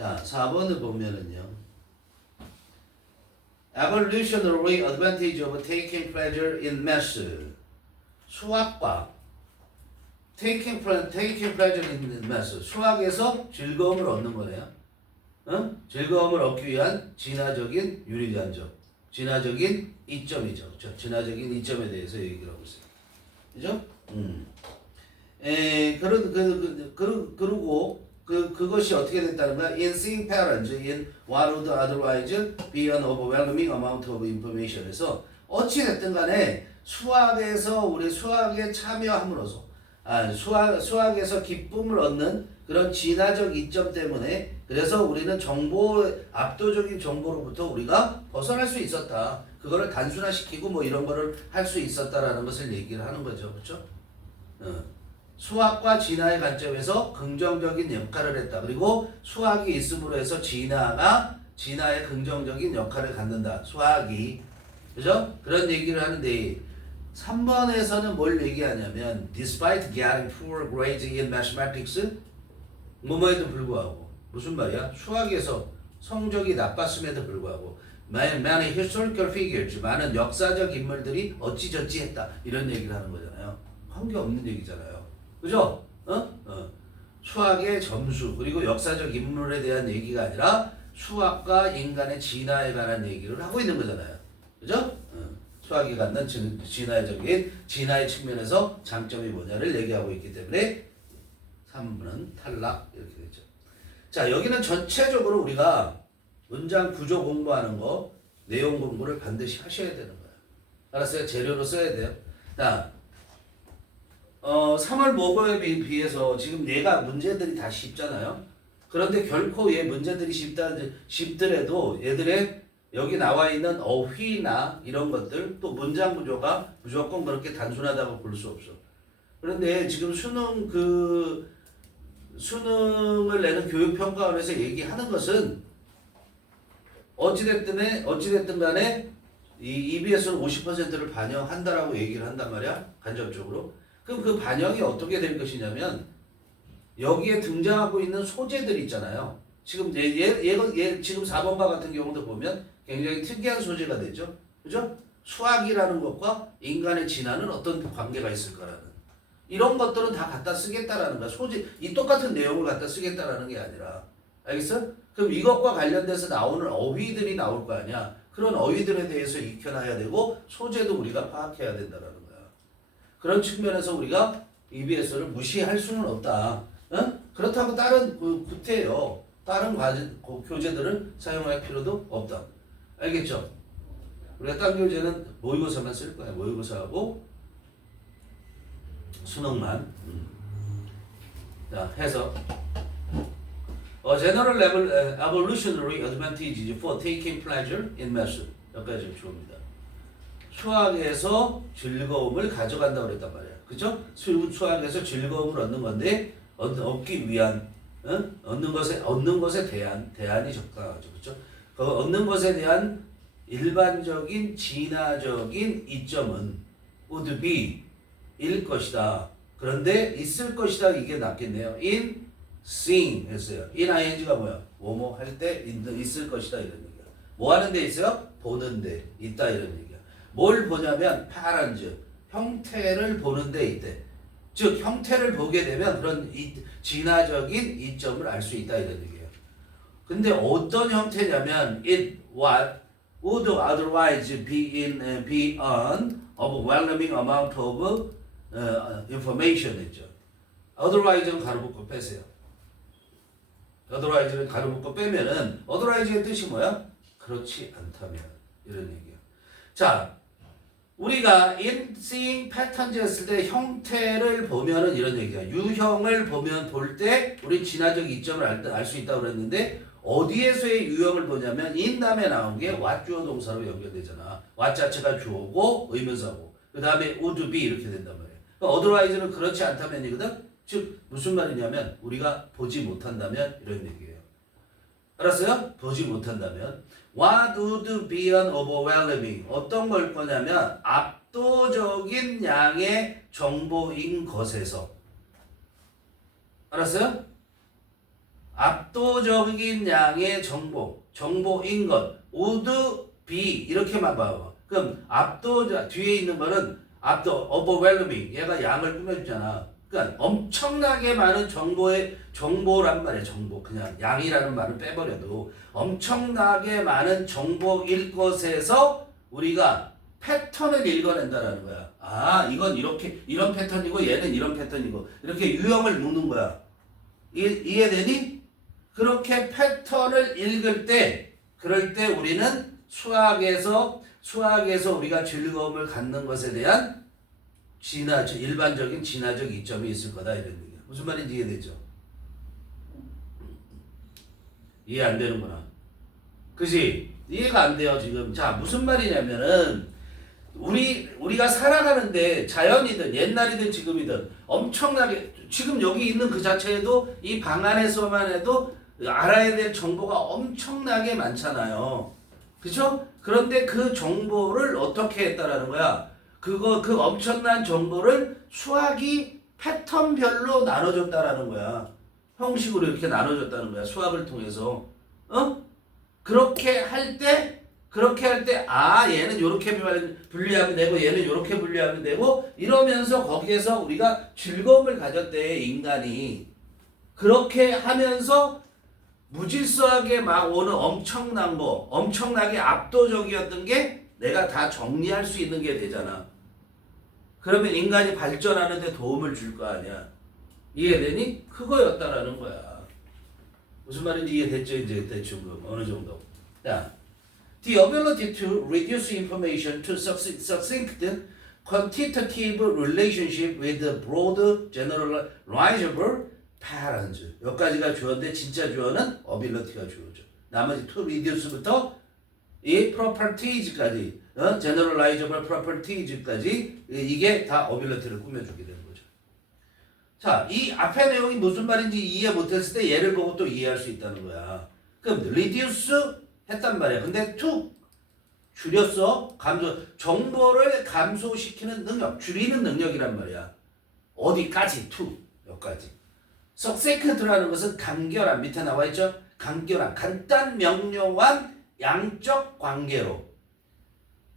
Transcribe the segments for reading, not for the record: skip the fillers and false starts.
자, 4번을 보면은요. Evolutionary advantage of taking pleasure in math. 수학과 taking pleasure in math. 수학에서 즐거움을 얻는 거네요. 어? 즐거움을 얻기 위한 진화적인 유리단적. 진화적인 이점이죠. 그렇죠? 진화적인 이점에 대해서 얘기를 하고 있어요. 그죠? 그리고 그것이 어떻게 됐다는 거야? In seeing patterns in what would otherwise be an overwhelming amount of information에서 어찌 됐든 간에 수학에서 우리 수학에 참여함으로써 수학에서 기쁨을 얻는 그런 진화적 이점 때문에 그래서 우리는 압도적인 정보로부터 우리가 벗어날 수 있었다. 그거를 단순화시키고 뭐 이런 거를 할 수 있었다라는 것을 얘기를 하는 거죠. 그렇죠? 수학과 진화의 관점에서 긍정적인 역할을 했다. 그리고 수학이 있음으로 해서 진화의 긍정적인 역할을 갖는다. 수학이. 그죠? 그런 얘기를 하는데 3번에서는 뭘 얘기하냐면 Despite getting poor grades in mathematics 뭐뭐에도 불구하고 무슨 말이야? 수학에서 성적이 나빴음에도 불구하고 many historical figures 많은 역사적 인물들이 어찌저찌 했다. 이런 얘기를 하는 거잖아요. 관계없는 얘기잖아요. 그죠? 수학의 점수 그리고 역사적 인물에 대한 얘기가 아니라 수학과 인간의 진화에 관한 얘기를 하고 있는 거잖아요. 그죠? 수학이 갖는 진화의 측면에서 장점이 뭐냐를 얘기하고 있기 때문에 3번은 탈락 이렇게 되죠. 자, 여기는 전체적으로 우리가 문장 구조 공부하는 거, 내용 공부를 반드시 하셔야 되는 거예요. 알았어요? 재료로 써야 돼요. 자, 3월 모의고사에 비해서 지금 얘가 문제들이 다 쉽잖아요. 그런데 결코 얘 문제들이 쉽더라도 얘들의 여기 나와 있는 어휘나 이런 것들 또 문장 구조가 무조건 그렇게 단순하다고 볼 수 없어. 그런데 지금 수능을 내는 교육평가원에서 얘기하는 것은 어찌됐든 간에 이 EBS는 50%를 반영한다라고 얘기를 한단 말이야. 간접적으로. 그럼 그 반영이 어떻게 될 것이냐면 여기에 등장하고 있는 소재들 있잖아요. 지금 얘 지금 4번과 같은 경우도 보면 굉장히 특이한 소재가 되죠. 그죠? 수학이라는 것과 인간의 진화는 어떤 관계가 있을까라는 이런 것들은 다 갖다 쓰겠다라는 거야. 이 똑같은 내용을 갖다 쓰겠다라는 게 아니라. 알겠어? 그럼 이것과 관련돼서 나오는 어휘들이 나올 거 아니야. 그런 어휘들에 대해서 익혀놔야 되고 소재도 우리가 파악해야 된다라는 거야. 그런 측면에서 우리가 EBS를 무시할 수는 없다. 그렇다고 다른 구태여 다른 교재들을 사용할 필요도 없다. 알겠죠? 우리가 딴 교재는 모의고사만 쓸 거야. 모의고사하고 수능만. 자, 해서 general level evolutionary advantages for taking pleasure in math. 여기까지 주어입니다. 수학에서 즐거움을 가져간다고 그랬단 말이야. 그죠? 수학에서 즐거움을 얻는 건데 얻기 위한 얻는 것에 대한 대안이 적당하죠. 그죠? 그 얻는 것에 대한 일반적인 진화적인 이점은 would be 일 것이다. 그런데 있을 것이다. 이게 낫겠네요. in seeing 했어요. in ing가 뭐야? 뭐뭐 할 때 있을 것이다 이런 얘기야. 뭐 하는 데 있어요? 보는 데 있다 이런 얘기야. 뭘 보냐면 patterns 형태를 보는 데 있대. 즉 형태를 보게 되면 그런 진화적인 이점을 알 수 있다 이런 얘기예요. 근데 어떤 형태냐면 it what would otherwise be an overwhelming amount of information 있죠. otherwise는 가로 묶고 빼세요. otherwise는 가로 묶고 빼면은 otherwise의 뜻이 뭐야? 그렇지 않다면 이런 얘기야. 자, 우리가 in seeing patterns 했을 때 형태를 보면은 이런 얘기야. 유형을 볼 때 우리 진화적 이점을 알 수 있다고 그랬는데 어디에서의 유형을 보냐면 in 다음에 나온 게 what 주어 동사로 연결되잖아. what 자체가 주어고 의문사고 그 다음에 would be 이렇게 된단 말이야. 그러니까 otherwise는 그렇지 않다면이거든. 즉 무슨 말이냐면 우리가 보지 못한다면 이런 얘기예요. 알았어요? 보지 못한다면 what would be an overwhelming 어떤 걸 거냐면 압도적인 양의 정보인 것에서 알았어요? 압도적인 양의 정보인 것 would be 이렇게만 봐요. 그럼 뒤에 있는 거는 overwhelming 얘가 양을 꾸며주잖아. 그러니까 엄청나게 많은 정보란 말이야. 정보 그냥 양이라는 말을 빼버려도 엄청나게 많은 정보일 것에서 우리가 패턴을 읽어낸다라는 거야. 아 이건 이런 패턴이고 얘는 이런 패턴이고 이렇게 유형을 묶는 거야. 이해되니? 그렇게 패턴을 읽을 때 그럴 때 우리는 수학에서 우리가 즐거움을 갖는 것에 대한 일반적인 진화적 이점이 있을 거다 이런 얘기야. 무슨 말인지 이해되죠? 이해 안 되는구나. 그지? 이해가 안 돼요 지금. 자 무슨 말이냐면은 우리가 살아가는데 자연이든 옛날이든 지금이든 엄청나게 지금 여기 있는 그 자체에도 이 방 안에서만 해도 알아야 될 정보가 엄청나게 많잖아요. 그렇죠? 그런데 그 정보를 어떻게 했다라는 거야? 그 엄청난 정보를 수학이 패턴별로 나눠줬다라는 거야. 형식으로 이렇게 나눠줬다는 거야. 수학을 통해서. 그렇게 할 때, 얘는 요렇게 분리하면 되고, 얘는 요렇게 분리하면 되고, 이러면서 거기에서 우리가 즐거움을 가졌대, 인간이. 그렇게 하면서 무질서하게 막 오는 엄청나게 압도적이었던 게 내가 다 정리할 수 있는 게 되잖아. 그러면 인간이 발전하는데 도움을 줄 거 아니야. 이해되니? 그거였다라는 거야. 무슨 말인지 이해됐죠? 이제 대충 어느 정도. 자, the ability to reduce information to succinct quantitative relationship with the broad generalizable patterns. 여기까지가 주어인데 진짜 주어는 ability가 주어죠. 나머지 to reduce부터 이 properties까지, generalizable properties까지 이게 다 ability를 꾸며주게 되는 거죠. 자, 이 앞에 내용이 무슨 말인지 이해 못했을 때 얘를 보고 또 이해할 수 있다는 거야. 그럼 reduce 했단 말이야. 근데 to 줄였어. 정보를 감소시키는 능력, 줄이는 능력이란 말이야. 어디까지? to 여기까지. succinct라는 것은 간결한, 밑에 나와 있죠? 간결한, 간단 명료한 양적 관계로.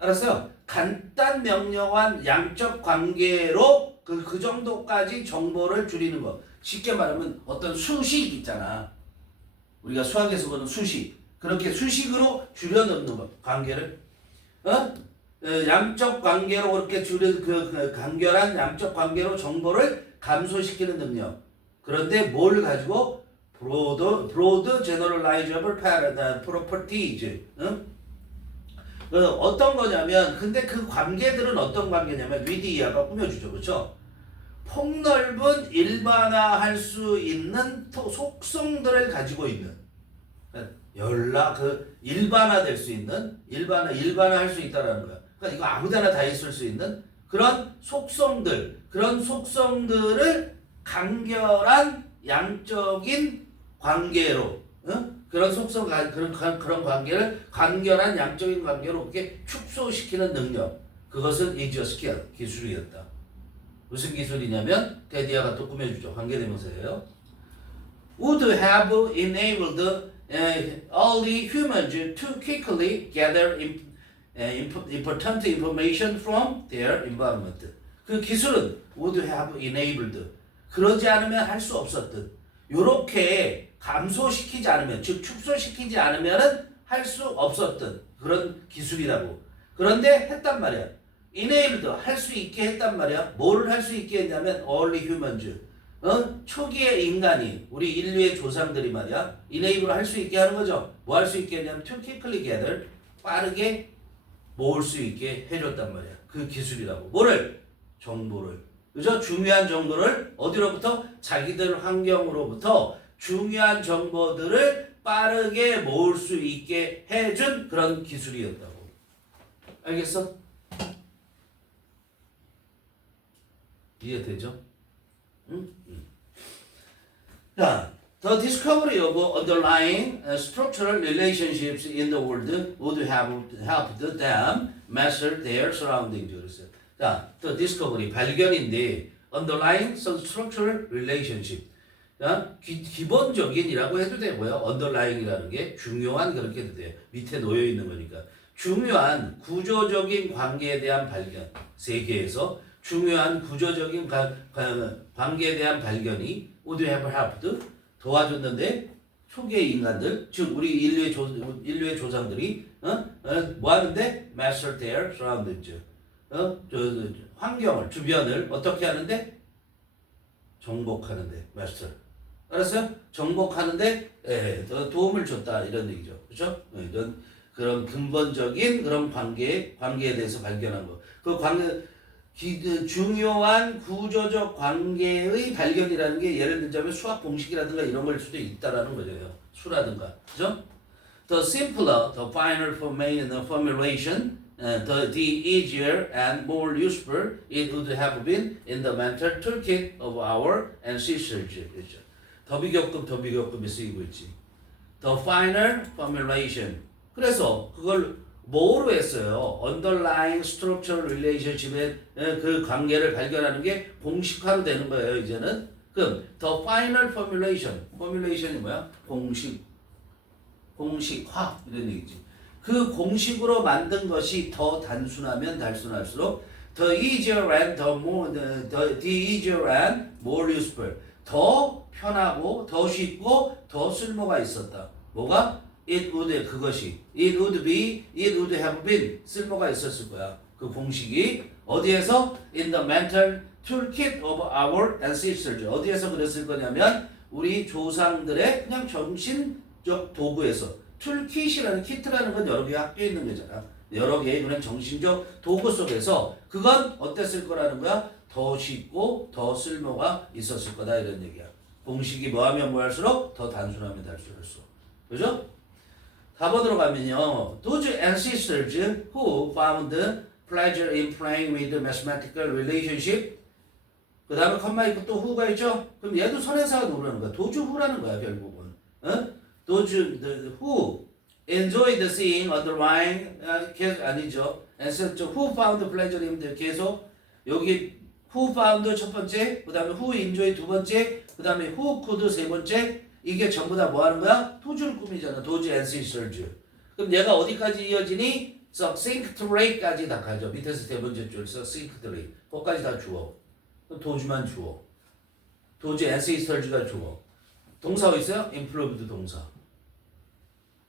알았어요? 간단 명료한 양적 관계로 그 정도까지 정보를 줄이는 것. 쉽게 말하면 어떤 수식 있잖아. 우리가 수학에서 보는 수식. 그렇게 수식으로 줄여넣는 것. 관계를. 양적 관계로 그렇게 줄여 간결한 양적 관계로 정보를 감소시키는 능력. 그런데 뭘 가지고 broad generalizable properties. 어떤 거냐면, 근데 그 관계들은 어떤 관계냐면, 위디아가 꾸며주죠. 그렇죠? 폭넓은 일반화할 수 있는 속성들을 가지고 있는, 일반화될 수 있는, 일반화할 수 있다라는 거야. 그러니까 이거 아무데나 다 있을 수 있는 그런 속성들을 간결한 양적인 관계로, 그런 그런 관계를 간결한 양적인 관계로 이렇게 축소시키는 능력. 그것은 is a skill, 기술이었다. 무슨 기술이냐면 테디아가 또 꾸며주죠. 관계대명사예요. Would have enabled early humans to quickly gather important information from their environment. 그 기술은 would have enabled. 그러지 않으면 할 수 없었던. 요렇게 감소시키지 않으면, 즉 축소시키지 않으면은 할 수 없었던 그런 기술이라고. 그런데 했단 말이야. enabled, 할 수 있게 했단 말이야. 뭐를 할 수 있게 했냐면 early humans, 초기의 인간이, 우리 인류의 조상들이 말이야, enable 할 수 있게 하는 거죠. 뭐 할 수 있게 했냐면 to quickly gather, 빠르게 모을 수 있게 해줬단 말이야. 그 기술이라고. 뭐를? 정보를. 그죠? 중요한 정보를 어디로부터? 자기들 환경으로부터 중요한 정보들을 빠르게 모을 수 있게 해준 그런 기술이었다고. 알겠어? 이해되죠? 응? 자, the discovery of underlying structural relationships in the world would have helped them master their surroundings. 그랬어요. 자, the discovery, 발견인데 underlying structural relationship. 기본적인이라고 해도 되고요. 언더라잉이라는 게 중요한 그렇게 해도 돼요. 밑에 놓여 있는 거니까. 중요한 구조적인 관계에 대한 발견. 세계에서 중요한 구조적인 관계에 대한 발견이 would have helped 도와줬는데 초기의 인간들, 즉 우리 인류의 조상들이 뭐 하는데 master their surroundings. 환경을 주변을 어떻게 하는데 정복하는데 master. 알았어요? 정복하는데 도움을 줬다 이런 얘기죠. 그렇죠? 이런 그런 근본적인 그런 관계에 대해서 발견한 거. 그 관계 중요한 구조적 관계의 발견이라는 게 예를 들자면 수학 공식이라든가 이런 걸 수도 있다라는 거잖아요. 수라든가. 그죠? The simpler, the finer formulation, the easier and more useful it would have been in the mental toolkit of our ancestors. 그렇죠? 더 비교급이 쓰이고 있지. The finer formulation. 그래서 그걸 뭐로 했어요? underlying structural relationship의 그 관계를 발견하는 게 공식화로 되는 거예요. 이제는. 그럼 the final formulation이 뭐야? 공식화 이런 얘기지. 그 공식으로 만든 것이 더 단순하면 단순할수록 the easier and more useful. 더 편하고 더 쉽고 더 쓸모가 있었다. 뭐가? it would have been 쓸모가 있었을 거야. 그 공식이 어디에서? in the mental toolkit of our ancestors. 어디에서 그랬을 거냐면 우리 조상들의 그냥 정신적 도구에서. 툴킷이라는 키트라는 건 여러 개 합쳐 있는 거잖아. 여러 개의 그냥 정신적 도구 속에서 그건 어땠을 거라는 거야? 더 쉽고 더 쓸모가 있었을 거다 이런 얘기야. 공식이 뭐하면 뭐할수록 더 단순하면 단순할수록. 그죠? 4번으로 가면요. Those ancestors who found pleasure in playing with mathematical relationship. 그 다음에 컴마 있고 또 who가 있죠? 그럼 얘도 선행사가 누구라는 거야? 도주 who라는 거야 결국은. Those who enjoyed seeing underlying 아니죠. ancestors who found pleasure in 계속 여기 who found 첫 번째, 그 다음에 who enjoy 두 번째, 그 다음에 who could 세 번째. 이게 전부 다 뭐 하는 거야? 도주를 꾸미잖아. 도주 ancestors. 그럼 얘가 어디까지 이어지니? succinctly까지 다 가죠. 밑에서 세 번째 줄 succinctly. 거기까지 다 주어. 도주만 주어. 도주 ancestors가 주어. 동사 어디 있어요? improved 동사.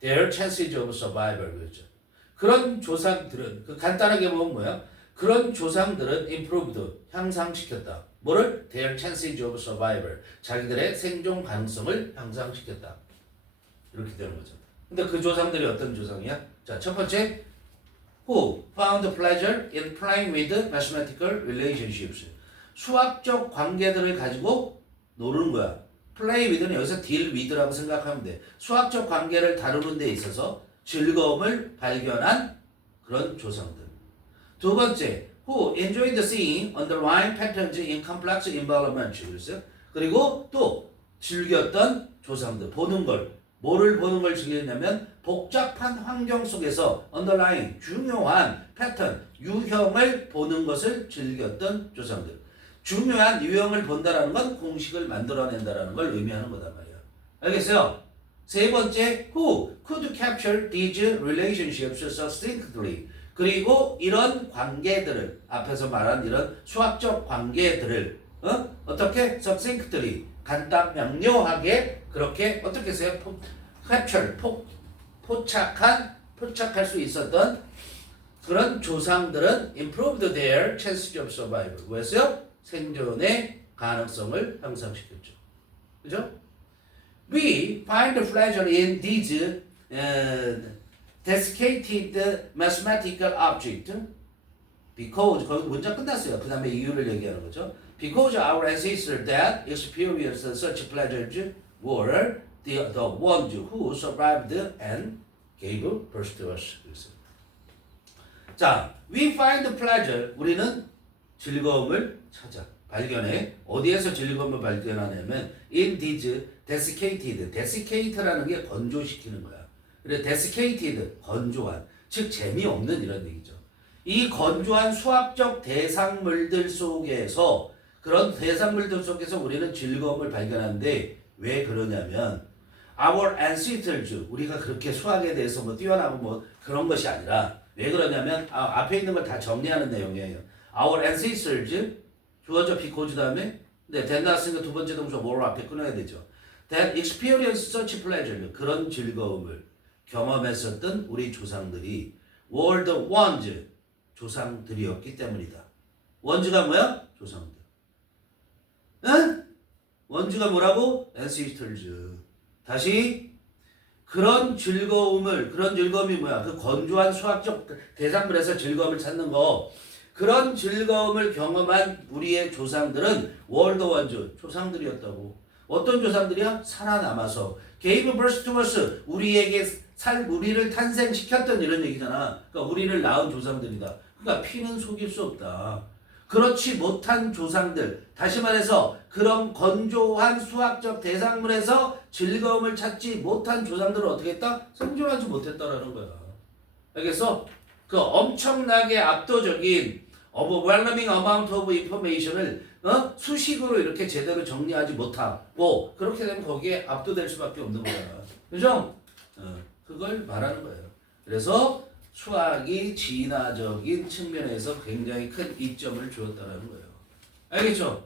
Their chances of survival. 그렇죠. 그런 조상들은 간단하게 보면 뭐야? 그런 조상들은 improved 향상시켰다. 뭐를? Their chances of survival. 자기들의 생존 가능성을 향상시켰다. 이렇게 되는 거죠. 근데 그 조상들이 어떤 조상이야? 자, 첫 번째, who found pleasure in playing with mathematical relationships. 수학적 관계들을 가지고 노는 거야. play with는 여기서 deal with라고 생각하면 돼. 수학적 관계를 다루는 데 있어서 즐거움을 발견한 그런 조상들. 두 번째, who enjoyed seeing underlying patterns in complex environments. 그랬어요. 그리고 또 즐겼던 조상들, 보는 걸. 뭐를 보는 걸 즐겼냐면 복잡한 환경 속에서 underlying, 중요한 패턴, 유형을 보는 것을 즐겼던 조상들. 중요한 유형을 본다라는 건 공식을 만들어낸다라는 걸 의미하는 거단 말이야. 알겠어요? 세 번째, who could capture these relationships succinctly. 그리고 이런 관계들을 앞에서 말한 이런 수학적 관계들을 어떻게 succinctly 간단 명료하게 그렇게 어떻게 해서요? capture 포착할 수 있었던 그런 조상들은 improved their chances of survival. 뭐였어요? 생존의 가능성을 향상시켰죠. 그죠? We find pleasure in these desiccated mathematical object because 거기 문장 끝났어요. 그 다음에 이유를 얘기하는 거죠. Because our ancestors that experienced such pleasures were the ones who survived and gave birth to us. 자, we find pleasure. 우리는 즐거움을 찾아 발견해. 어디에서 즐거움을 발견하냐면 in these desiccated. desiccate라는 게 건조시키는 거야. 그래 desiccated 건조한, 즉 재미없는 이런 얘기죠. 이 건조한 수학적 대상물들 속에서 그런 대상물들 속에서 우리는 즐거움을 발견하는데 왜 그러냐면 our ancestors 우리가 그렇게 수학에 대해서 뭐 뛰어나고 뭐 그런 것이 아니라 왜 그러냐면 앞에 있는 걸 다 정리하는 내용이에요. our ancestors 주어져 because 다음에 네, that 나왔으니까 두 번째 동사 more 앞에 끊어야 되죠. that experience such pleasure 그런 즐거움을 경험했었던 우리 조상들이 were the ones 조상들이었기 때문이다. 원주가 뭐야? 조상들. 응? 원주가 뭐라고? ancestors. 다시 그런 즐거움이 뭐야? 그 건조한 수학적 대상물에서 즐거움을 찾는 거. 그런 즐거움을 경험한 우리의 조상들은 월드 원주 조상들이었다고. 어떤 조상들이야? 살아남아서 gave birth to us 우리를 탄생시켰던 이런 얘기잖아. 그러니까 우리를 낳은 조상들이다. 그러니까 피는 속일 수 없다. 그렇지 못한 조상들, 다시 말해서 그런 건조한 수학적 대상물에서 즐거움을 찾지 못한 조상들은 어떻게 했다? 생존하지 못했다라는 거야. 알겠어? 그 엄청나게 압도적인 overwhelming amount of information을 수식으로 이렇게 제대로 정리하지 못하고 그렇게 되면 거기에 압도될 수밖에 없는 거야. 그죠? 그걸 말하는 거예요. 그래서 수학이 진화적인 측면에서 굉장히 큰 이점을 주었다는 거예요. 알겠죠?